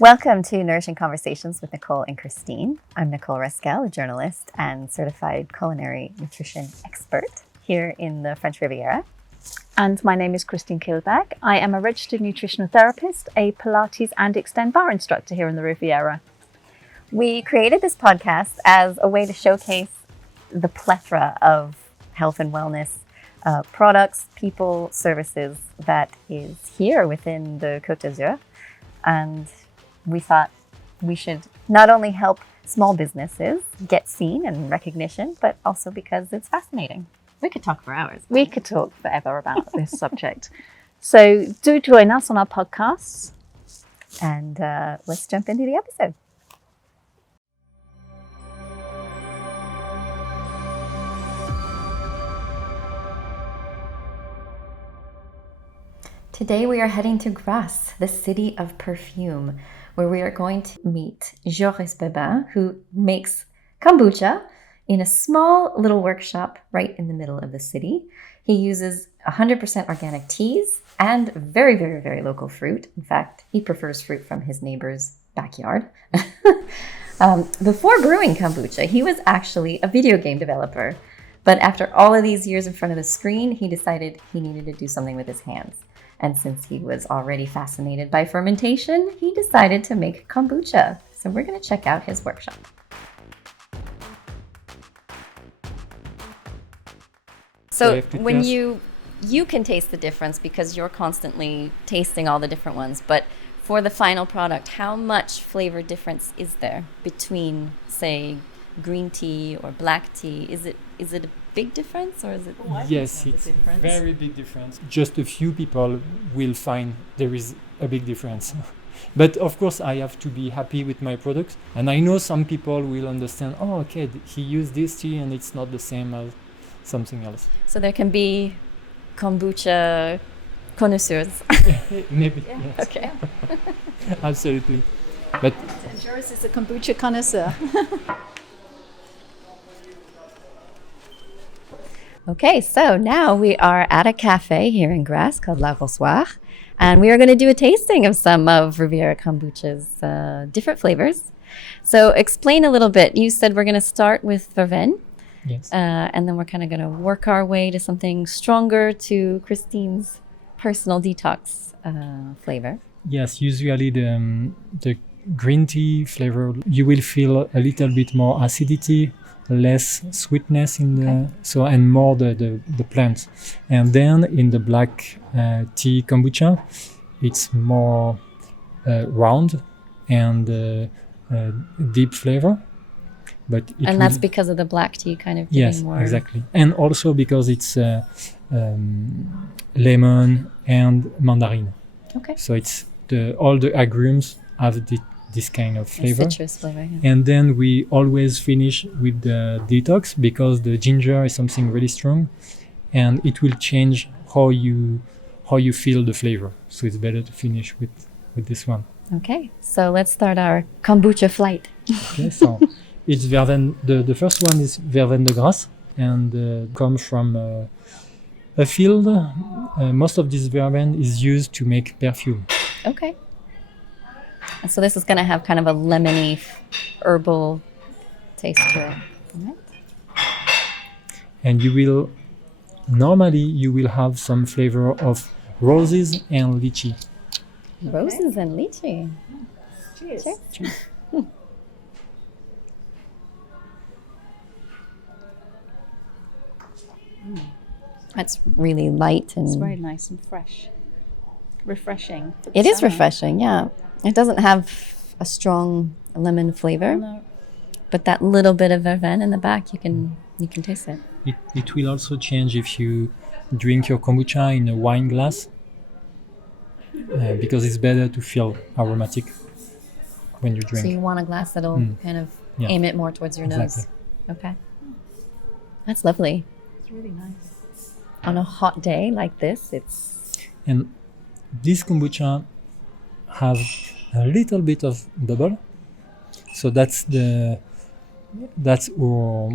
Welcome to Nourishing Conversations with Nicole and Christine. I'm Nicole Rescal, a journalist and certified culinary nutrition expert here in the French Riviera. And my name is Christine Kilbag. I am a registered nutritional therapist, a Pilates and Extend Bar instructor here in the Riviera. We created this podcast as a way to showcase the plethora of health and wellness products, people, services that is here within the Côte d'Azur. And we thought we should not only help small businesses get seen and recognition, but also because it's fascinating. We could talk for hours. We could talk forever about this subject. So do join us on our podcasts. And let's jump into the episode. Today we are heading to Grasse, the city of perfume, where we are going to meet Joris Bebin, who makes kombucha in a small little workshop right in the middle of the city. He uses 100% organic teas and very, very, very local fruit. In fact, he prefers fruit from his neighbor's backyard. Before brewing kombucha, he was actually a video game developer. But after all of these years in front of the screen, he decided he needed to do something with his hands. And since he was already fascinated by fermentation, he decided to make kombucha. So we're going to check out his workshop. So when you can taste the difference because you're constantly tasting all the different ones, but for the final product, how much flavor difference is there between, say, green tea or black tea? Is it a big difference, or is it? Yes, it's a very big difference. Just a few people will find there is a big difference. But of course, I have to be happy with my product. And I know some people will understand, oh, okay, he used this tea and it's not the same as something else. So there can be kombucha connoisseurs. Maybe, yeah. Yes. Okay. Absolutely. But Joris is a kombucha connoisseur. Okay, so now we are at a cafe here in Grasse called La Rossoir, and we are going to do a tasting of some of Riviera Kombucha's different flavors. So explain a little bit. You said we're going to start with verveine, yes. And then we're kind of going to work our way to something stronger, to Christine's personal detox flavor. Yes, usually the green tea flavor, you will feel a little bit more acidity, less sweetness in the and more the plant. And then in the black tea kombucha, it's more round and deep flavor. But that's because of the black tea kind of giving more. Yes, exactly. And also because it's lemon and mandarin. Okay. So it's all the agrumes have this kind of flavor. Citrus flavor, yeah. And then we always finish with the detox because the ginger is something really strong and it will change how you feel the flavor. So it's better to finish with this one. Okay, so let's start our kombucha flight. Okay, so it's verveine. The first one is verveine de Grasse and comes from a field. Most of this verveine is used to make perfume. Okay. And so this is going to have kind of a lemony, herbal taste to it. Right. And you will have some flavor of roses and lychee. Roses and lychee. Cheers. Cheers. That's really light and It's very nice and fresh. Refreshing. it is refreshing, yeah. It doesn't have a strong lemon flavor, No. but that little bit of verveine in the back, you can taste it. It will also change if you drink your kombucha in a wine glass because it's better to feel aromatic when you drink. So you want a glass that'll kind of aim it more towards your Exactly. nose. Okay. That's lovely. It's really nice. On a hot day like this, And this kombucha have a little bit of bubble, so that's our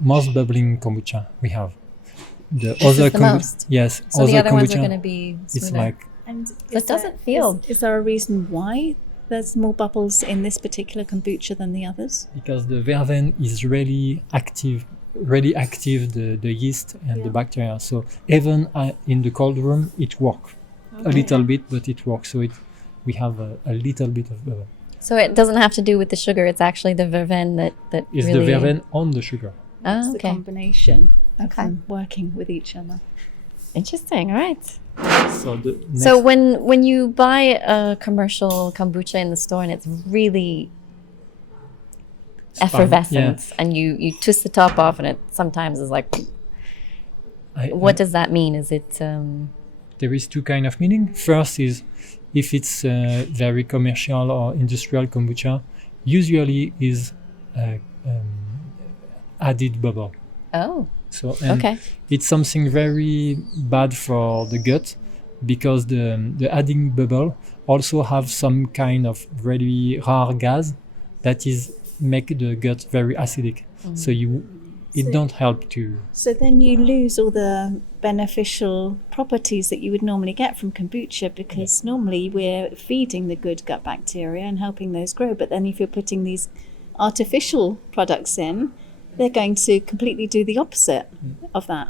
most bubbling kombucha we have. The This other is the kombucha, most. yes, So the other ones are kombucha, going to be it's smoother. like And So it doesn't feel. Is there a reason why there's more bubbles in this particular kombucha than the others? Because the verven is really active, the yeast and the bacteria. So even in the cold room, it works a little bit, but it works. So we have a little bit of bubble. So it doesn't have to do with the sugar. It's actually the verven that It's really... the verven on the sugar. Oh, It's the okay. combination of them working with each other. Interesting. All right. So the next, So when you buy a commercial kombucha in the store and it's really effervescent and you twist the top off and it sometimes is like, what does that mean? Is it... there is two kind of meaning. First is if it's very commercial or industrial kombucha, usually is added bubble. Oh, So okay. it's something very bad for the gut because the adding bubble also have some kind of very rare gas that is make the gut very acidic. So it don't help to... So then you lose all the beneficial properties that you would normally get from kombucha, because normally we're feeding the good gut bacteria and helping those grow. But then if you're putting these artificial products in, they're going to completely do the opposite of that.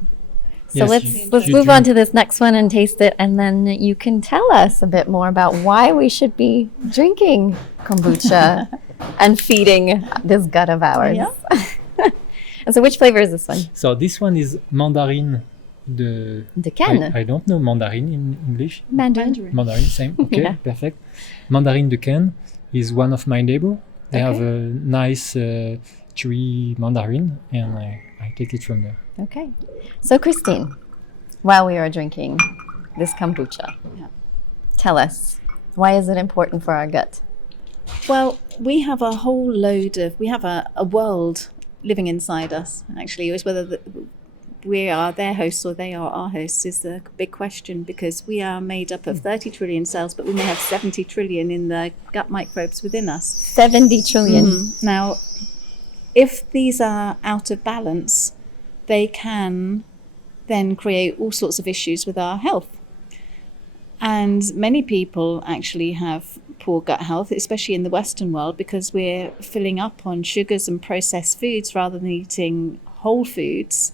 So Yes, let's you move on drink- to this next one and taste it, and then you can tell us a bit more about why we should be drinking kombucha and feeding this gut of ours. Yeah. And so, which flavor is this one? So this one is mandarin. The can. I don't know mandarin in English. Mandarin. Mandarin, same. Okay, Yeah. perfect. Mandarin de can is one of my neighbor. They have Okay. a nice tree mandarin, and I take it from there. Okay. So, Christine, while we are drinking this kombucha, tell us, why is it important for our gut? Well, we have a whole load of, we have a world living inside us, actually. It's whether we are their hosts or they are our hosts is the big question, because we are made up of 30 trillion cells, but we may have 70 trillion in the gut microbes within us. 70 trillion. Now, if these are out of balance, they can then create all sorts of issues with our health. And many people actually have poor gut health, especially in the Western world, because we're filling up on sugars and processed foods rather than eating whole foods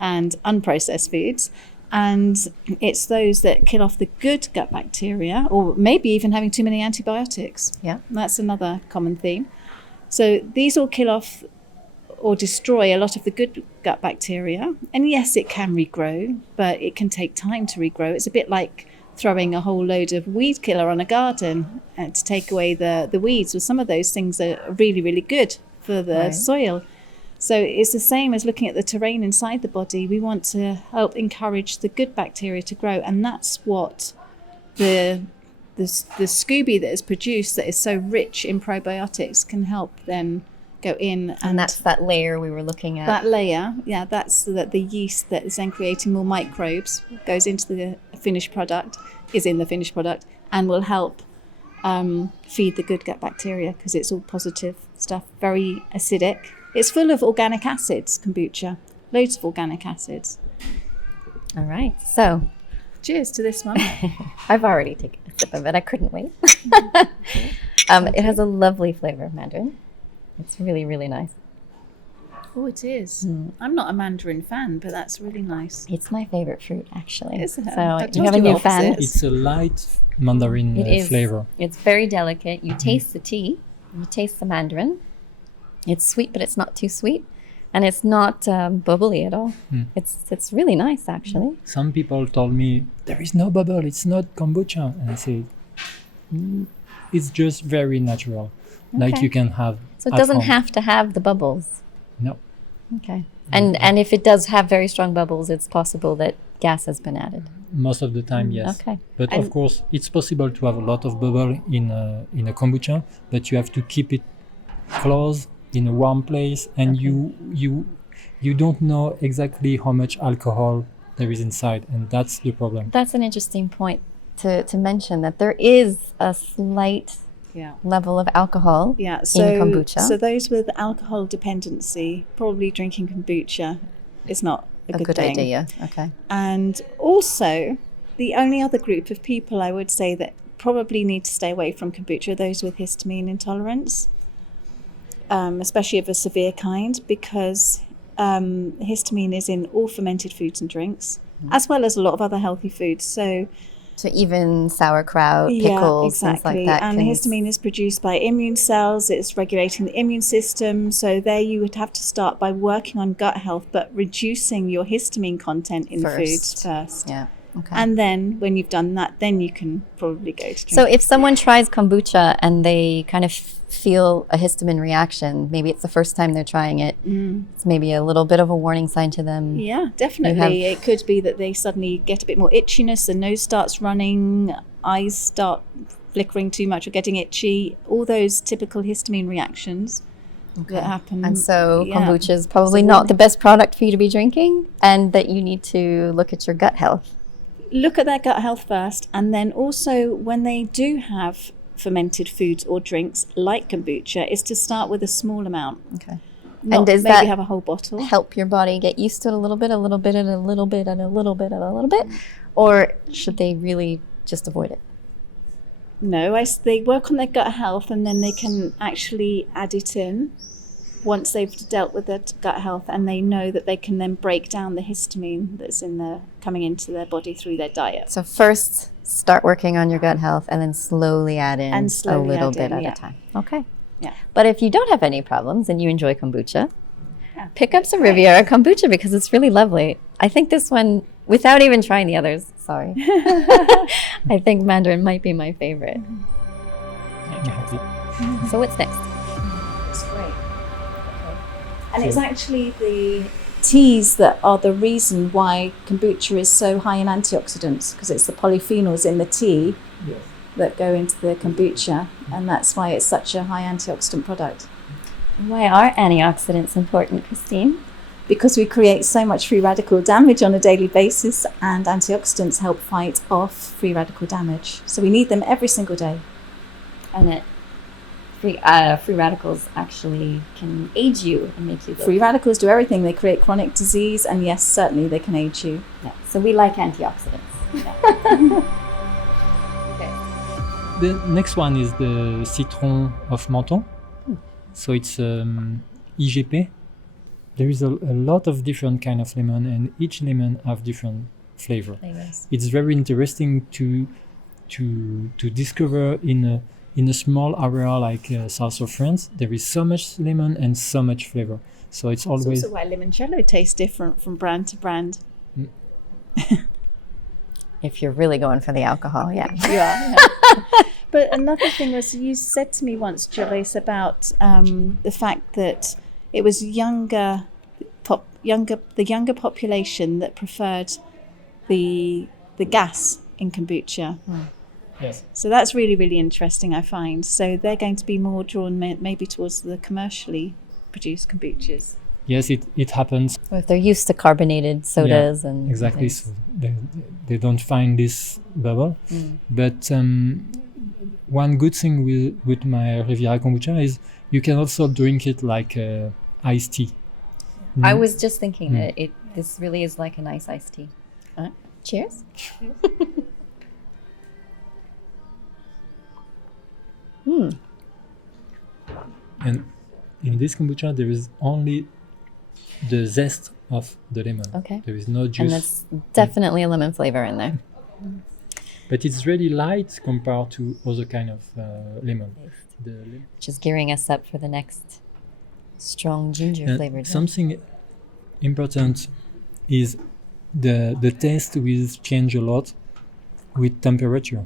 and unprocessed foods. And it's those that kill off the good gut bacteria, or maybe even having too many antibiotics. Yeah. That's another common theme. So these all kill off or destroy a lot of the good gut bacteria. And yes, it can regrow, but it can take time to regrow. It's a bit like throwing a whole load of weed killer on a garden to take away the weeds. Well, some of those things are really, really good for the soil. So it's the same as looking at the terrain inside the body. We want to help encourage the good bacteria to grow. And that's what the SCOBY that is produced, that is so rich in probiotics, can help then go in. And that's that layer we were looking at. That layer, that's the yeast that is then creating more microbes, goes into the finished product, is in the finished product, and will help feed the good gut bacteria, because it's all positive stuff, very acidic. It's full of organic acids, kombucha, loads of organic acids. All right. So, Cheers to this one. I've already taken a sip of it. I couldn't wait. It has a lovely flavor of mandarin. It's really, really nice. Oh, it is. I'm not a mandarin fan, but that's really nice. It's my favorite fruit, actually. Is it? So I you told have a you new opposite. fan. It's a light mandarin It is. flavor. It's very delicate. You taste the tea. You taste the mandarin. It's sweet, but it's not too sweet. And it's not bubbly at all. It's really nice, actually. Some people told me, there is no bubble, it's not kombucha. And I say, it's just very natural. Like Okay. you can have So it at doesn't home. have to have the bubbles. No. Okay. And if it does have very strong bubbles, it's possible that gas has been added. Most of the time, yes. Okay. But And- of course, it's possible to have a lot of bubble in a kombucha, but you have to keep it close in a warm place, and you don't know exactly how much alcohol there is inside, and that's the problem. That's an interesting point to mention, that there is a slight level of alcohol Yeah, in so kombucha. so those with alcohol dependency, probably drinking kombucha is not a good thing. idea. Okay. And also, the only other group of people I would say that probably need to stay away from kombucha, those with histamine intolerance, especially of a severe kind, because histamine is in all fermented foods and drinks, as well as a lot of other healthy foods. So even sauerkraut, pickles, things like that. And histamine is produced by immune cells. It's regulating the immune system. So there you would have to start by working on gut health, but reducing your histamine content in foods first. Yeah. Okay. And then when you've done that, then you can probably go to drink. So if someone tries kombucha and they kind of feel a histamine reaction, maybe it's the first time they're trying it, it's maybe a little bit of a warning sign to them. Yeah, definitely. It could be that they suddenly get a bit more itchiness, the nose starts running, eyes start flickering too much or getting itchy, all those typical histamine reactions that happen. And so kombucha is probably not the best product for you to be drinking, and that you need to look at your gut health. Look at their gut health first, and then also when they do have fermented foods or drinks like kombucha, is to start with a small amount. Okay. Not and does maybe that have a whole bottle. help your body get used to it a little bit, and a little bit, and a little bit? Or should they really just avoid it? No, they work on their gut health, and then they can actually add it in once they've dealt with their gut health, and they know that they can then break down the histamine that's in there coming into their body through their diet. So first, start working on your gut health, and then slowly add in a little bit at a time. Okay. Yeah. But if you don't have any problems and you enjoy kombucha, pick up some Riviera Kombucha, because it's really lovely. I think this one, without even trying the others, sorry, I think Mandarin might be my favorite. So what's next? It's great. And it's actually the teas that are the reason why kombucha is so high in antioxidants, because it's the polyphenols in the tea that go into the kombucha, and that's why it's such a high antioxidant product. Why are antioxidants important, Christine? Because we create so much free radical damage on a daily basis, and antioxidants help fight off free radical damage. So we need them every single day. And free radicals actually can age you and make you look. Free radicals do everything. They create chronic disease, and yes, certainly they can age you. Yeah. So we like antioxidants. The next one is the citron of Menton. So it's IGP. There is a lot of different kind of lemon, and each lemon have different flavors. It's very interesting to discover in a small area like south of France. There is so much lemon and so much flavor. So it's always. That's also why limoncello tastes different from brand to brand. If you're really going for the alcohol, yeah. You are. Yeah. But another thing was, you said to me once, Joris, about the fact that it was the younger population that preferred the gas in kombucha. Yes. So that's really, really interesting, I find. So they're going to be more drawn maybe towards the commercially produced kombuchas. Yes, it happens. Or if they're used to carbonated sodas and exactly. things. So they don't find this bubble. But one good thing with my Riviera Kombucha is you can also drink it like iced tea. I was just thinking that this really is like a nice iced tea. Cheers. And in this kombucha, there is only the zest of the lemon. Okay. There is no juice. And there's definitely a lemon flavor in there. But it's really light compared to other kind of lemon. Which is gearing us up for the next strong ginger flavored. Something important is the taste will change a lot with temperature.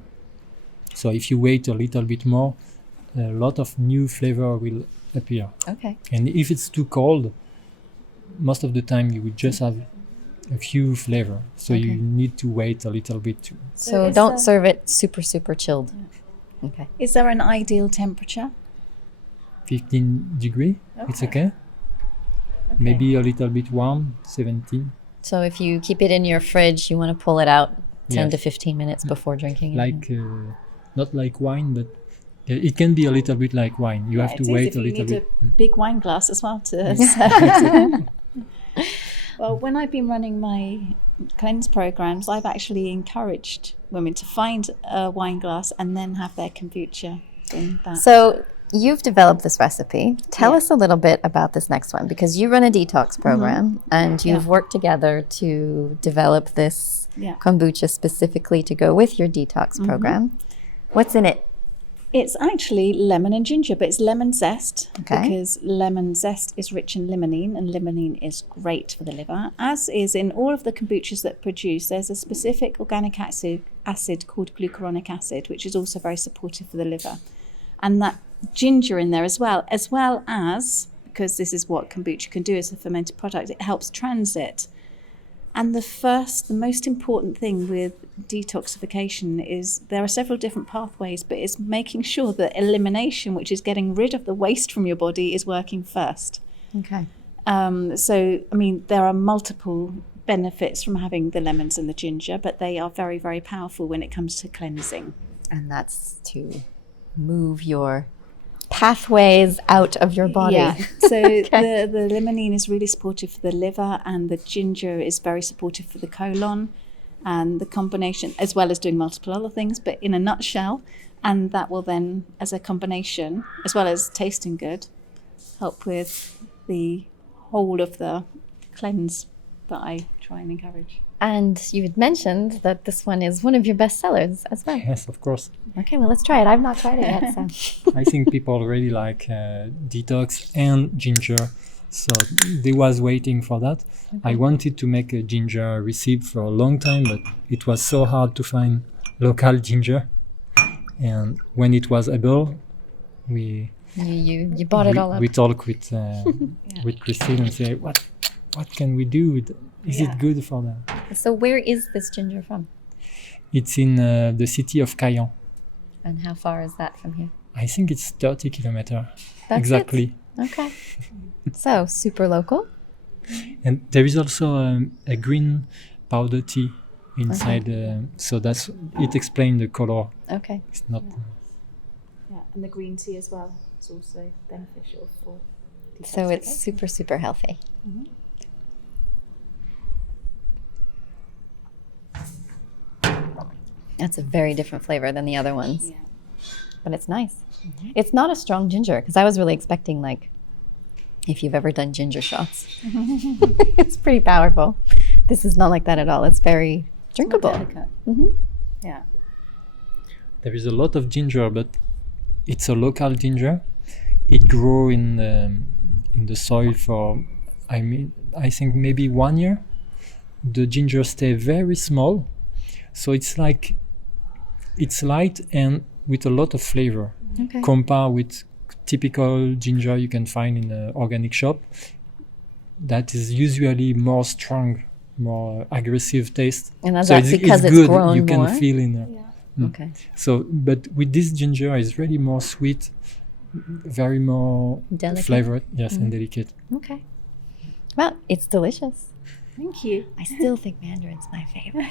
So if you wait a little bit more, a lot of new flavor will appear. Okay. And if it's too cold, most of the time you will just have a few flavor. So you need to wait a little bit too. So don't serve it super, super chilled. Okay. Is there an ideal temperature? 15 degree, it's okay. Maybe a little bit warm, 17. So if you keep it in your fridge, you want to pull it out 10 to 15 minutes before drinking it. Like, not like wine, but it can be a little bit like wine. You have to wait a little bit. You need a big wine glass as well to serve. Well, when I've been running my cleanse programs, I've actually encouraged women to find a wine glass and then have their kombucha in that. So you've developed this recipe. Tell Yeah. us a little bit about this next one, because you run a detox program and you've Yeah. worked together to develop this Yeah. kombucha specifically to go with your detox program. What's in it? It's actually lemon and ginger, but it's lemon zest Okay. because lemon zest is rich in limonene, and limonene is great for the liver. As is in all of the kombuchas that produce, there's a specific organic acid called glucuronic acid, which is also very supportive for the liver. And that ginger in there as well as, because this is what kombucha can do as a fermented product, it helps transit. And the most important thing with detoxification is there are several different pathways, but it's making sure that elimination, which is getting rid of the waste from your body, is working first. Okay. So, I mean, there are multiple benefits from having the lemons and the ginger, but they are very, very powerful when it comes to cleansing. And that's to move your pathways out of your body. Yeah. So the limonene is really supportive for the liver, and the ginger is very supportive for the colon, and the combination, as well as doing multiple other things, but in a nutshell, and that will then, as a combination, as well as tasting good, help with the whole of the cleanse that I try and encourage. And you had mentioned that this one is one of your best sellers as well. Yes, of course. Okay, well, let's try it. I've not tried it yet. So. I think people really like detox and ginger, so they was waiting for that. I wanted to make a ginger recipe for a long time, but it was so hard to find local ginger. And when it was able, we You bought it all up. we talk with Christine and say what can we do with. Is it good for them? So where is this ginger from? It's in the city of Cayenne. And how far is that from here? I think it's 30 kilometers. That's Exactly. it? Okay. So super local. And there is also a green powder tea inside. So it explains the color. Okay. It's not. Yeah, and the green tea as well is also beneficial for So it's super, super healthy. That's a very different flavor than the other ones. Yeah. But it's nice. It's not a strong ginger, because I was really expecting, like, if you've ever done ginger shots, it's pretty powerful. This is not like that at all. It's very drinkable. Delicate. Yeah. There is a lot of ginger, but it's a local ginger. It grows in the soil for, I think maybe 1 year. The ginger stay very small, so it's light and with a lot of flavor. Okay. Compared with typical ginger you can find in an organic shop, that is usually more strong, more aggressive taste. And that's So because it's good. grown You can more? feel in there. Okay. So, but with this ginger is really more sweet, very more Delicate? flavored, yes, and delicate. Okay. Well, it's delicious. Thank you. I still think Mandarin's my favorite.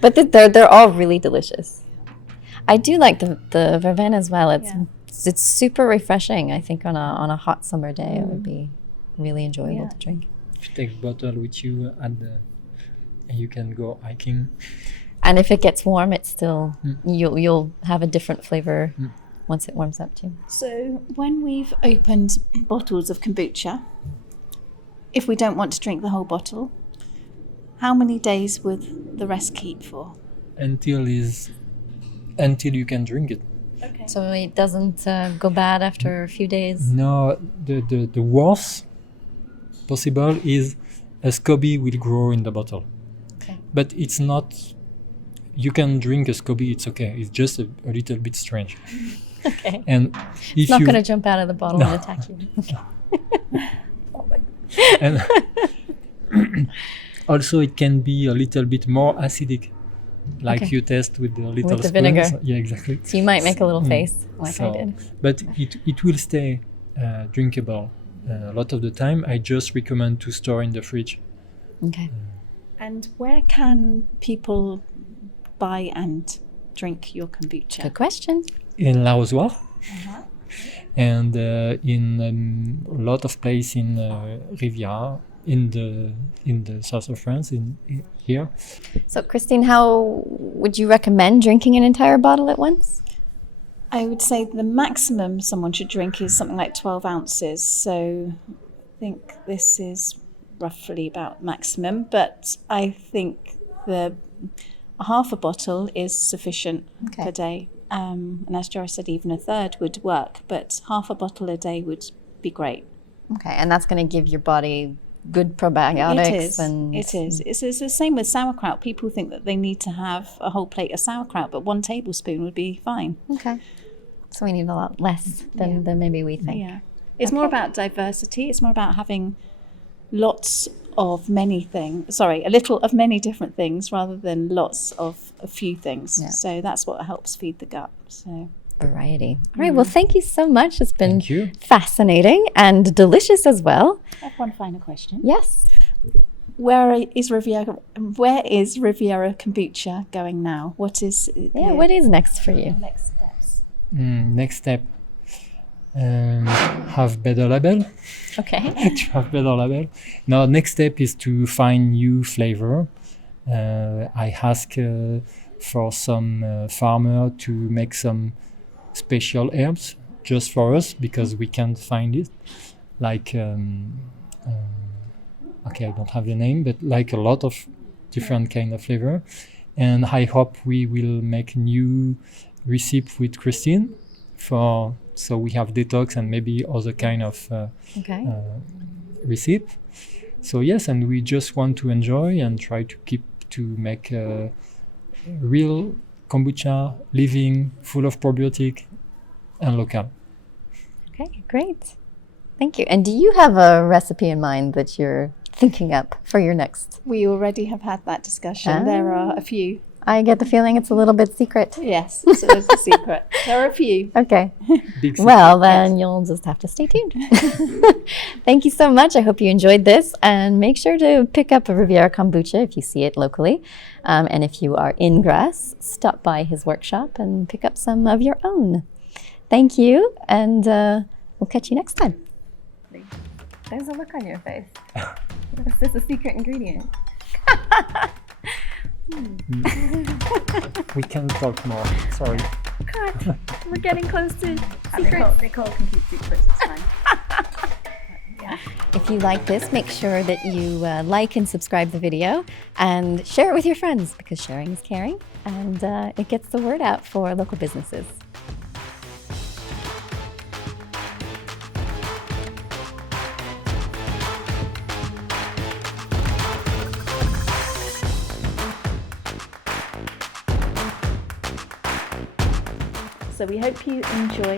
But they're all really delicious. I do like the Verveine as well. It's super refreshing. I think on a hot summer day it would be really enjoyable to drink. If you take bottle with you you can go hiking. And if it gets warm, it's still you'll have a different flavor once it warms up too. So when we've opened bottles of kombucha, if we don't want to drink the whole bottle, how many days would the rest keep for? Until you can drink it. Okay. So it doesn't go bad after a few days. No, the worst possible is a SCOBY will grow in the bottle. Okay. But it's not. You can drink a SCOBY, it's okay. It's just a little bit strange. Okay. And if It's not you going to jump out of the bottle and attack you. and also it can be a little bit more acidic, like Okay. you test with the little With the spoons. vinegar. Yeah, exactly. So you might make a little face like I did. But it will stay drinkable a lot of the time. I just recommend to store in the fridge. Okay. And where can people buy and drink your kombucha? Good question. In L'Arrosoir. And in a lot of places in Riviera in the south of France here. So, Christine, how would you recommend drinking an entire bottle at once? I would say the maximum someone should drink is something like 12 ounces. So I think this is roughly about maximum, but I think the half a bottle is sufficient per day. And as Joris said, even a third would work, but half a bottle a day would be great. Okay, and that's going to give your body good probiotics. It is. It's the same with sauerkraut. People think that they need to have a whole plate of sauerkraut, but 1 tablespoon would be fine. Okay. So we need a lot less than maybe we think. Yeah. It's more about diversity. It's more about having lots of many things. A little of many different things rather than lots of a few things. Yeah. So that's what helps feed the gut. So variety. All right. Well, thank you so much. It's been Thank you. fascinating and delicious as well. I have one final question. Yes. Where is Riviera Kombucha going now? What is What is next for you? next steps? Next step, have better label. Okay. To have better label. Now, next step is to find new flavor. I ask for some farmer to make some special herbs just for us because we can't find it. Like, okay, I don't have the name, but like a lot of different kind of flavor. And I hope we will make new recipe with Christine so we have detox and maybe other kind of recipe. So yes, and we just want to enjoy and try to make a real kombucha, living, full of probiotic and local. Okay, great. Thank you. And do you have a recipe in mind that you're thinking up for your next? We already have had that discussion. There are a few. I get the feeling it's a little bit secret. Yes, so it's a secret. There are a few. Okay. Big secret. Well, then you'll just have to stay tuned. Thank you so much. I hope you enjoyed this. And make sure to pick up a Riviera Kombucha if you see it locally. And if you are in Grasse, stop by his workshop and pick up some of your own. Thank you. And we'll catch you next time. There's a look on your face. Is this a secret ingredient? We can talk more. Sorry. God, we're getting close to secrets. Nicole can keep secrets, it's fine. If you like this, make sure that you like and subscribe the video and share it with your friends because sharing is caring and it gets the word out for local businesses. So we hope you enjoy.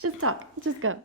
Just talk. Just go.